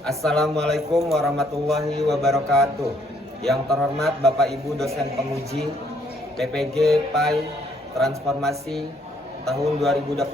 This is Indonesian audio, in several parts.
Assalamualaikum warahmatullahi wabarakatuh. Yang terhormat Bapak Ibu dosen penguji PPG PAI Transformasi tahun 2025.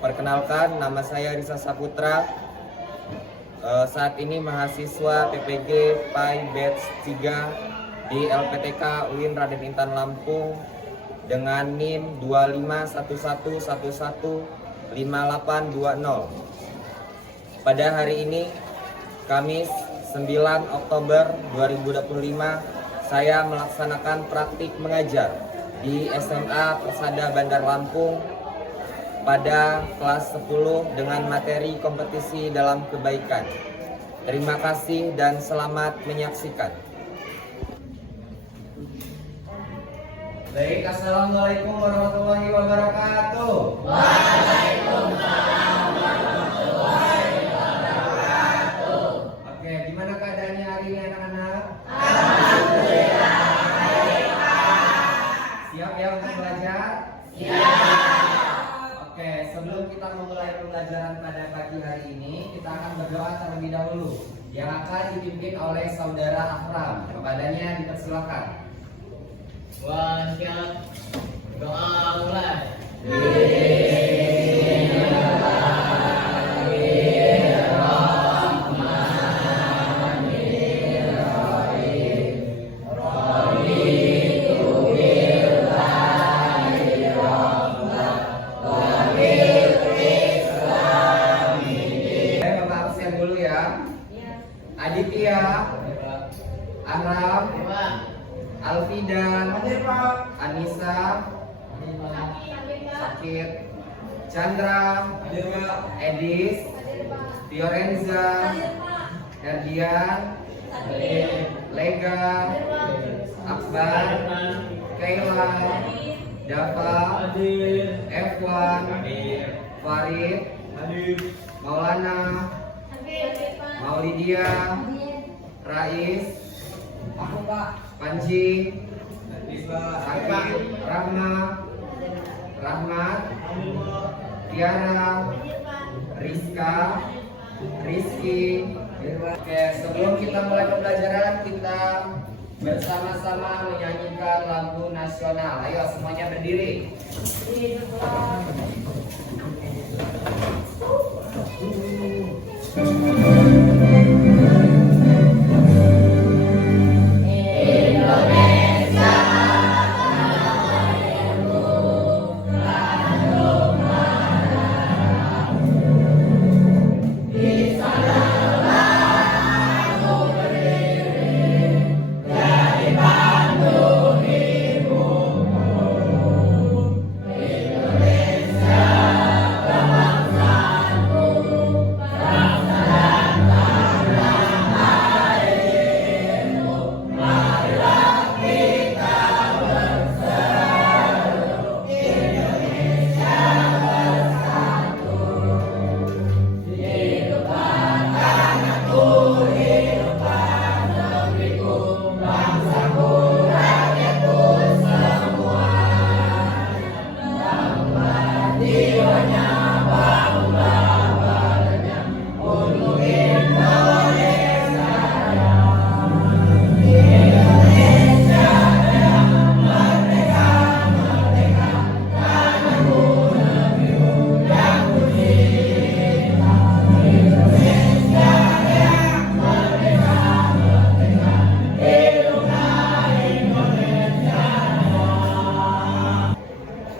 Perkenalkan, nama saya Risa Saputra. Saat ini mahasiswa PPG PAI batch 3 di LPTK UIN Raden Intan Lampung dengan NIM 2511115820. Pada hari ini, Kamis 9 Oktober 2025, saya melaksanakan praktik mengajar di SMA Persada Bandar Lampung pada kelas 10 dengan materi kompetisi dalam kebaikan. Terima kasih dan selamat menyaksikan. Baik, Assalamualaikum warahmatullahi wabarakatuh. Waalaikumsalam warahmatullahi wabarakatuh. Oke, gimana keadaannya hari ini anak-anak? Alhamdulillah baik, Pak. Siap ya untuk belajar? Siap. Oke, sebelum kita memulai pembelajaran pada pagi hari ini, kita akan berdoa terlebih dahulu yang akan dipimpin oleh Saudara Akram. Kepadanya dipersilakan. Siap. Doa mulai. Bapak absen dulu ya. Aditya, Amram, Alfidan, Anissa, Sakit, Chandra, Edis, Fiorenza, Herdian, Lega, Akbar, Kayla, Dava, F1, Farid, Maulana, Maulidia, Rais, Panji, Sakit, Rahmat, Tiara, Rizka, Rizky. Oke, sebelum kita mulai pembelajaran, kita bersama-sama menyanyikan lagu nasional. Ayo semuanya berdiri.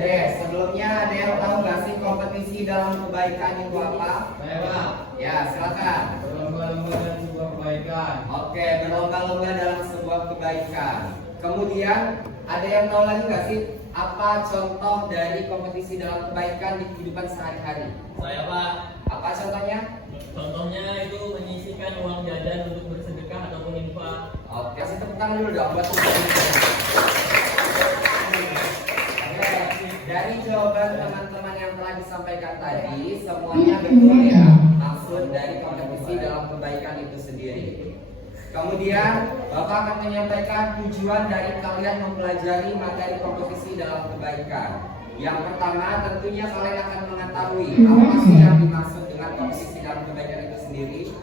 Oke, sebelumnya ada yang tahu nggak sih kompetisi dalam kebaikan itu apa? Saya, Pak. Ya, silakan. Berlomba-lomba dan sebuah kebaikan. Oke, berlomba-lomba dalam sebuah kebaikan. Kemudian ada yang tahu lagi nggak sih apa contoh dari kompetisi dalam kebaikan di kehidupan sehari-hari? Saya, Pak. Apa contohnya? Contohnya itu menyisihkan uang jajan untuk bersedekah ataupun infak. Oke, kasih tepuk tangan dulu dong buat teman-teman. Oke, dari jawaban teman-teman yang telah disampaikan tadi, semuanya betul ya maksud dari kompetisi dalam kebaikan itu sendiri. Kemudian Bapak akan menyampaikan tujuan dari kalian mempelajari materi kompetisi dalam kebaikan. Yang pertama tentunya kalian akan mengetahui apa sih yang dimaksud dengan kompetisi dalam kebaikan itu sendiri.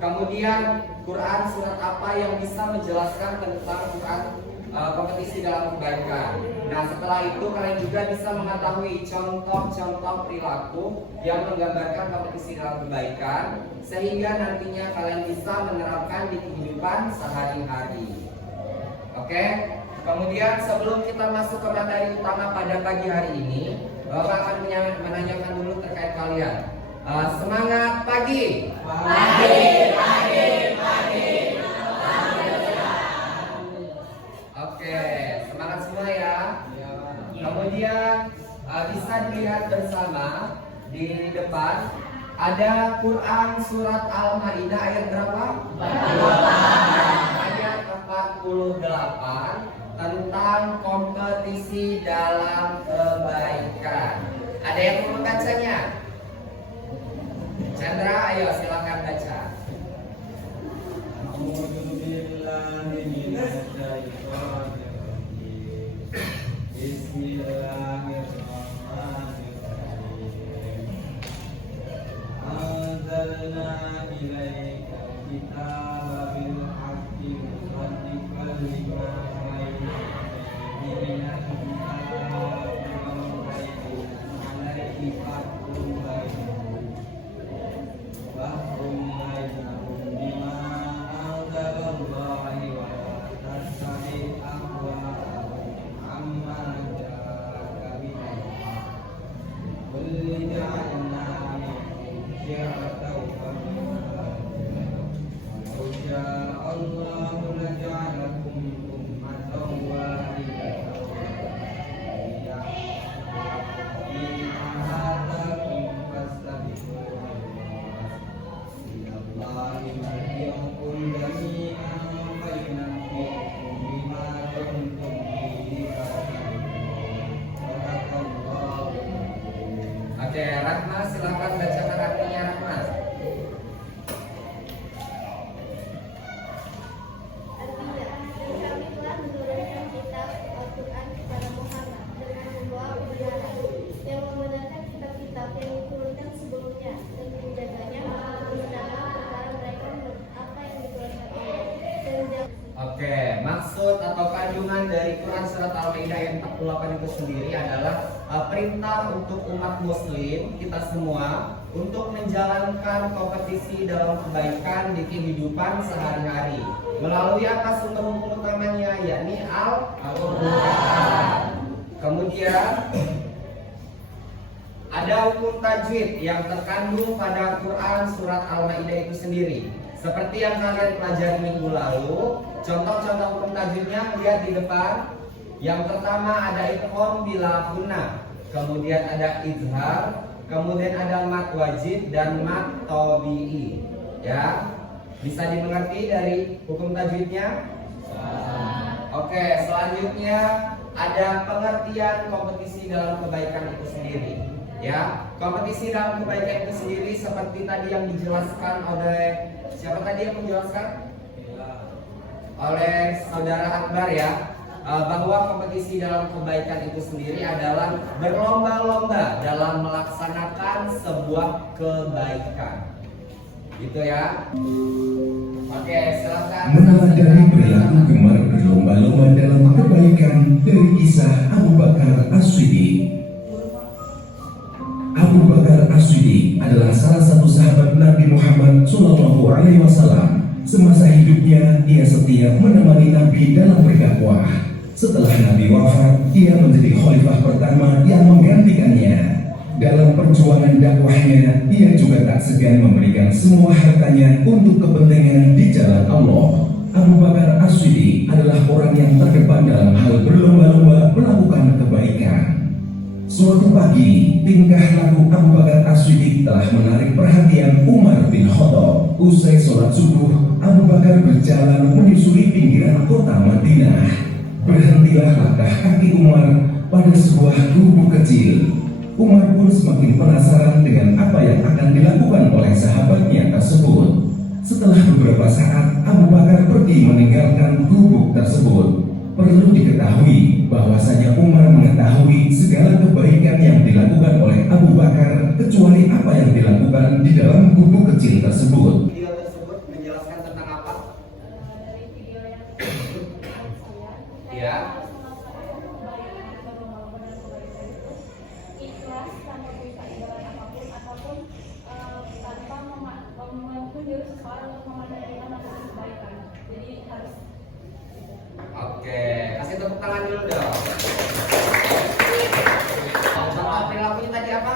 Kemudian Quran surat apa yang bisa menjelaskan tentang Quran kompetisi dalam kebaikan. Nah, setelah itu kalian juga bisa mengetahui contoh-contoh perilaku yang menggambarkan kompetisi dalam kebaikan, sehingga nantinya kalian bisa menerapkan di kehidupan sehari-hari. Oke? Kemudian sebelum kita masuk ke materi utama pada pagi hari ini, Bapak akan menanyakan dulu terkait kalian. Semangat pagi. Oke, semangat semua ya. Kemudian bisa dilihat bersama di depan ada Quran surat Al-Maidah ayat berapa? 48. Ayat 48 tentang kompetisi dalam kebaikan. Ada yang mau membacanya? Chandra, ayo silakan baca. Oke, Rahma silakan bacakan artinya, Rahma. Kami telah menurunkan kitab Al-Quran kepada Muhammad dengan membawa ujian yang membenarkan kitab-kitab yang diturunkan sebelumnya dan menjaganya sedangkan perkara mereka menurut apa yang diturunkan Allah. Oke, maksud atau kandungan dari Quran surat Al-Maidah ayat 48 itu sendiri adalah perintah untuk umat muslim kita semua untuk menjalankan kompetisi dalam kebaikan di kehidupan sehari-hari melalui apa sumber hukum utamanya, yakni Al-Quran. Kemudian ada hukum tajwid yang terkandung pada Quran surat Al-Maidah itu sendiri. Seperti yang kalian pelajari minggu lalu, contoh-contoh hukum tajwidnya lihat di depan. Yang pertama ada idgham bila guna, kemudian ada izhar, kemudian ada mad wajib dan mad tabi'i. Ya, bisa dimengerti dari hukum tajwidnya? Oke, selanjutnya ada pengertian kompetisi dalam kebaikan itu sendiri. Ya, kompetisi dalam kebaikan itu sendiri seperti tadi yang dijelaskan oleh siapa tadi yang menjelaskan? Oleh saudara Akbar ya, bahwa kompetisi dalam kebaikan itu sendiri adalah berlomba-lomba dalam melaksanakan sebuah kebaikan. Gitu ya. Oke, silakan. Meneladani perilaku gemar berlomba-lomba dalam kebaikan dari kisah Abu Bakar As-Siddiq. Abu Bakar As-Siddiq adalah salah satu sahabat Nabi Muhammad SAW. Semasa hidupnya, ia setia menemani Nabi dalam berdakwah. Setelah Nabi wafat, ia menjadi khalifah pertama yang menggantikannya. Dalam perjuangan dakwahnya, ia juga tak segan memberikan semua hartanya untuk kepentingan di jalan Allah. Abu Bakar As-Siddiq adalah orang yang terdepan dalam hal berlomba-lomba melakukan kebaikan. Suatu pagi, tingkah laku Abu Bakar As-Siddiq telah menarik perhatian Umar bin Khattab. Usai sholat subuh, Abu Bakar berjalan menyusuri pinggiran kota Madinah. Berhentilah langkah kaki Umar pada sebuah gubuk kecil. Umar pun semakin penasaran dengan apa yang akan dilakukan oleh sahabatnya tersebut. Setelah beberapa saat, Abu Bakar pergi meninggalkan gubuk tersebut. Perlu diketahui bahwasanya Umar mengetahui segala kebaikan yang dilakukan oleh Abu Bakar kecuali apa yang dilakukan di dalam gubuk kecil tersebut. Video tersebut untuk memadai melakukan kebaikan. Jadi harus. Oke, kasih tepuk tangan dulu dong. Contoh perilakunya tadi apa?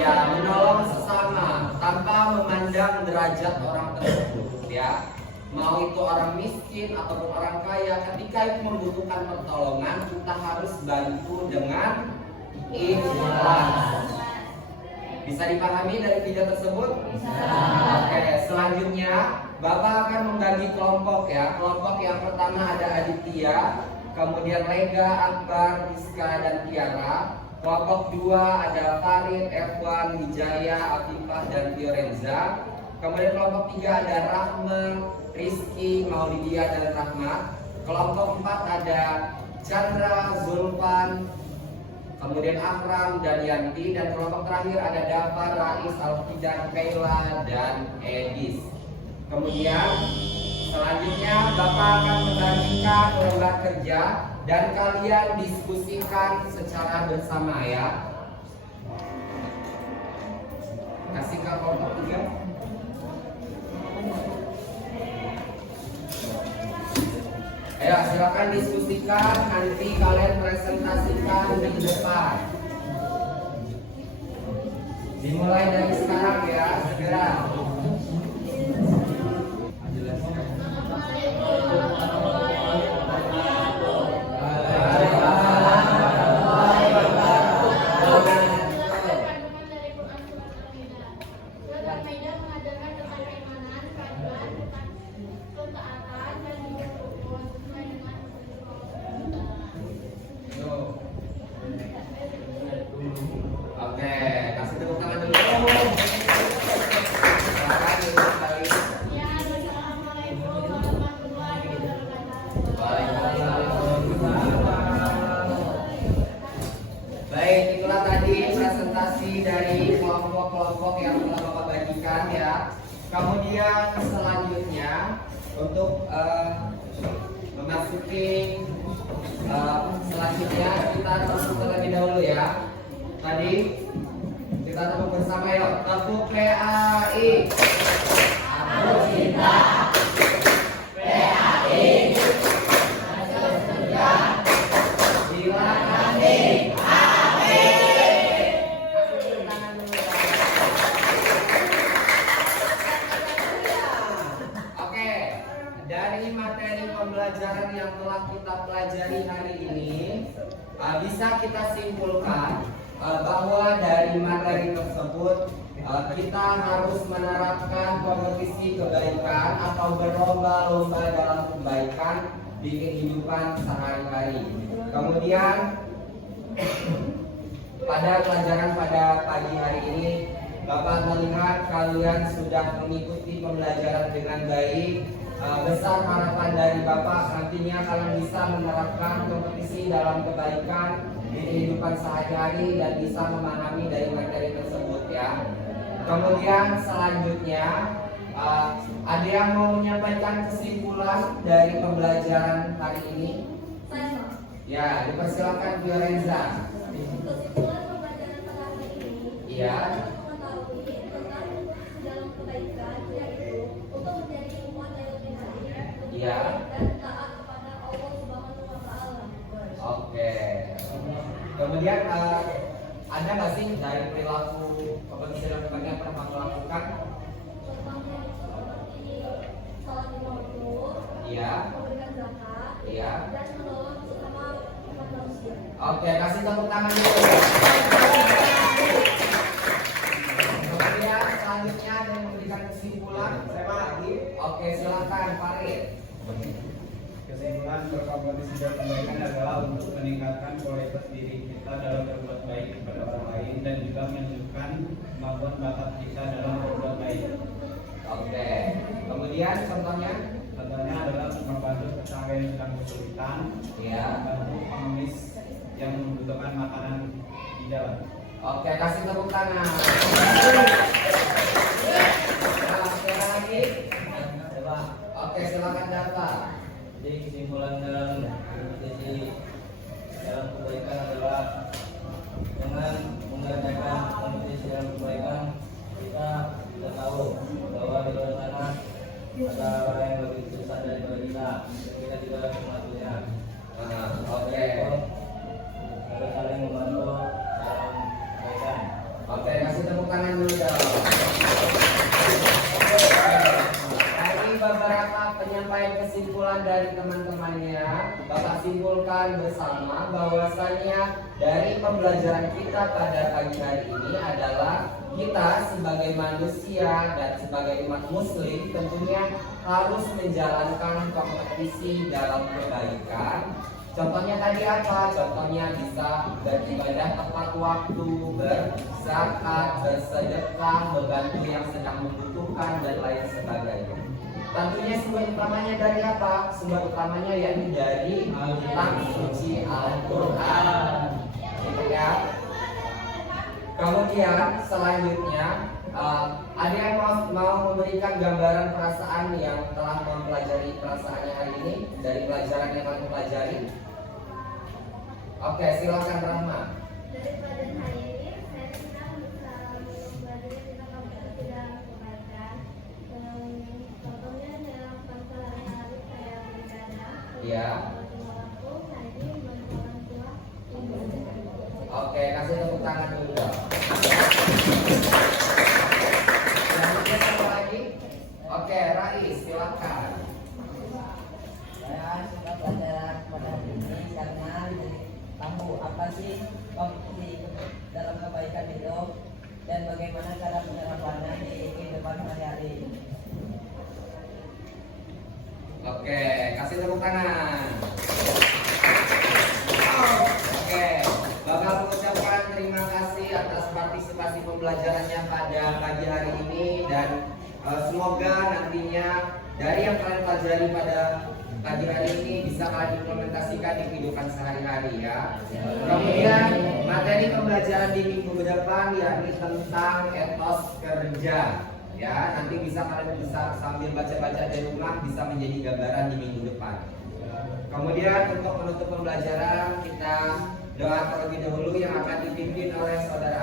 Iya, menolong sesama tanpa memandang derajat orang tersebut, ya. Mau itu orang miskin ataupun orang kaya, ketika itu membutuhkan pertolongan, kita harus bantu dengan ikhlas. Bisa dipahami dari video tersebut? Oke, selanjutnya Bapak akan membagi kelompok ya. Kelompok yang pertama ada Aditya, kemudian Rega, Akbar, Rizka, dan Tiara. Kelompok 2 ada Farid, Erwan, Wijaya, Atifah, dan Fiorenza. Kemudian kelompok 3 ada Rahman, Rizky, Maulidia, dan Rahmat. Kelompok 4 ada Chandra, Zulfan, kemudian Akram dan Yanti. Dan kelompok terakhir ada Dava, Rais, Alfidan, Kayla, dan Edis. Kemudian selanjutnya Bapak akan membagikan lembar kerja dan kalian diskusikan secara bersama ya. Kasih ke kelompok 3. Ayo silakan diskusikan, nanti kalian presentasikan di depan. Dimulai dari sekarang ya, segera. Oke, kasih tepuk tangan dulu. Silakan ibu sekali. Baik, itulah tadi presentasi dari kelompok-kelompok yang telah Bapak bagikan ya. Kemudian selanjutnya untuk memasuki selanjutnya kita tepuk terlebih dahulu ya. Tadi kita tepuk bersama yuk. Tepuk PAI. Aku cinta PAI. Silakan di PAI. Oke, dari materi pembelajaran yang telah kita pelajari hari ini, bisa kita simpulkan bahwa dari materi tersebut kita harus menerapkan kompetisi kebaikan atau berlomba-lomba dalam kebaikan di kehidupan sehari-hari. Kemudian pada pelajaran pada pagi hari ini Bapak melihat kalian sudah mengikuti pembelajaran dengan baik. Besar harapan dari Bapak nantinya kalian bisa menerapkan kompetisi dalam kebaikan di kehidupan sehari-hari dan bisa memahami dari materi tersebut ya. Kemudian selanjutnya ada yang mau menyampaikan kesimpulan dari pembelajaran hari ini? Ya, dipersilakan Fiorenza. Kesimpulan pembelajaran pada hari ini, Iya. mengetahui tentang dalam kebaikan, yaitu untuk menjadi umat yang lebih baik, Iya. dan taat kepada Allah Subhanahu wa Ta'ala. Oke. Kemudian ada nggak sih dari perilaku kompetisi dalam kebaikan yang pernah kamu lakukan? Contohnya seperti salat lima waktu, Iya. memberikan zakat, Iya. dan menolong sesama umat manusia. Oke, kasih tepuk tangan dulu. Kemudian selanjutnya ada yang memberikan kesimpulan. Siapa lagi? Oke, silakan Farid. Kesimpulan berkompetisi dalam kebaikan adalah untuk meningkatkan kualitas diri kita dalam berbuat baik kepada orang lain dan juga menunjukkan kemampuan bakat kita dalam berbuat baik. Oke. Kemudian contohnya? Contohnya adalah membantu tetangga yang sedang kesulitan, Ya. membantu pengemis yang membutuhkan makanan di jalan. Oke, kasih tepuk tangan. Nah, siapa lagi? Oke, silakan Dava. Jadi kesimpulan dalam kompetisi dalam kebaikan adalah dengan mengadakan kompetisi dalam kebaikan kita bisa tahu tangan dulu dong. Dari beberapa penyampaian kesimpulan dari teman-temannya, Bapak simpulkan bersama bahwasanya dari pembelajaran kita pada pagi hari ini adalah kita sebagai manusia dan sebagai umat muslim tentunya harus menjalankan kompetisi dalam kebaikan. Contohnya tadi apa? Contohnya bisa beribadah tepat waktu, berzakat, bersedekah, membantu yang sedang membutuhkan dan lain sebagainya. Tentunya sumber utamanya dari apa? Sumber utamanya yakni dari kitab suci Al-Quran. Gitu ya. Kemudian selanjutnya ada yang mau memberikan gambaran perasaan yang telah mempelajari perasaannya hari ini dari pelajaran yang kalian pelajari? Oke, silakan Rahma. Dari pelajaran hari ini, saya senang bisa mempelajari tentang kompetisi dalam kebaikan. Contohnya dalam sehari-hari saya beribadah. Iya. Waktu hari ini membantu orang tua, ibu. Oke, kasih tepuk tangan dulu dong. Selanjutnya siapa lagi? Oke, Rais, silakan. Saya suka pelajaran pada hari ini karena tahu apa sih kompetisi dalam kebaikan itu dan bagaimana cara penerapannya di kehidupan sehari-hari. Oke, kasih tepuk tangan. Oke, Bapak mengucapkan terima kasih atas partisipasi pembelajarannya pada pagi hari ini dan semoga nantinya dari yang kalian pelajari pada pagi hari ini bisa kalian implementasikan di kehidupan sehari-hari ya. Kemudian materi pembelajaran di minggu depan yakni tentang etos kerja. Ya, nanti kalian bisa sambil baca-baca di rumah bisa menjadi gambaran di minggu depan. Kemudian untuk menutup pembelajaran kita doa terlebih dahulu yang akan dipimpin oleh saudara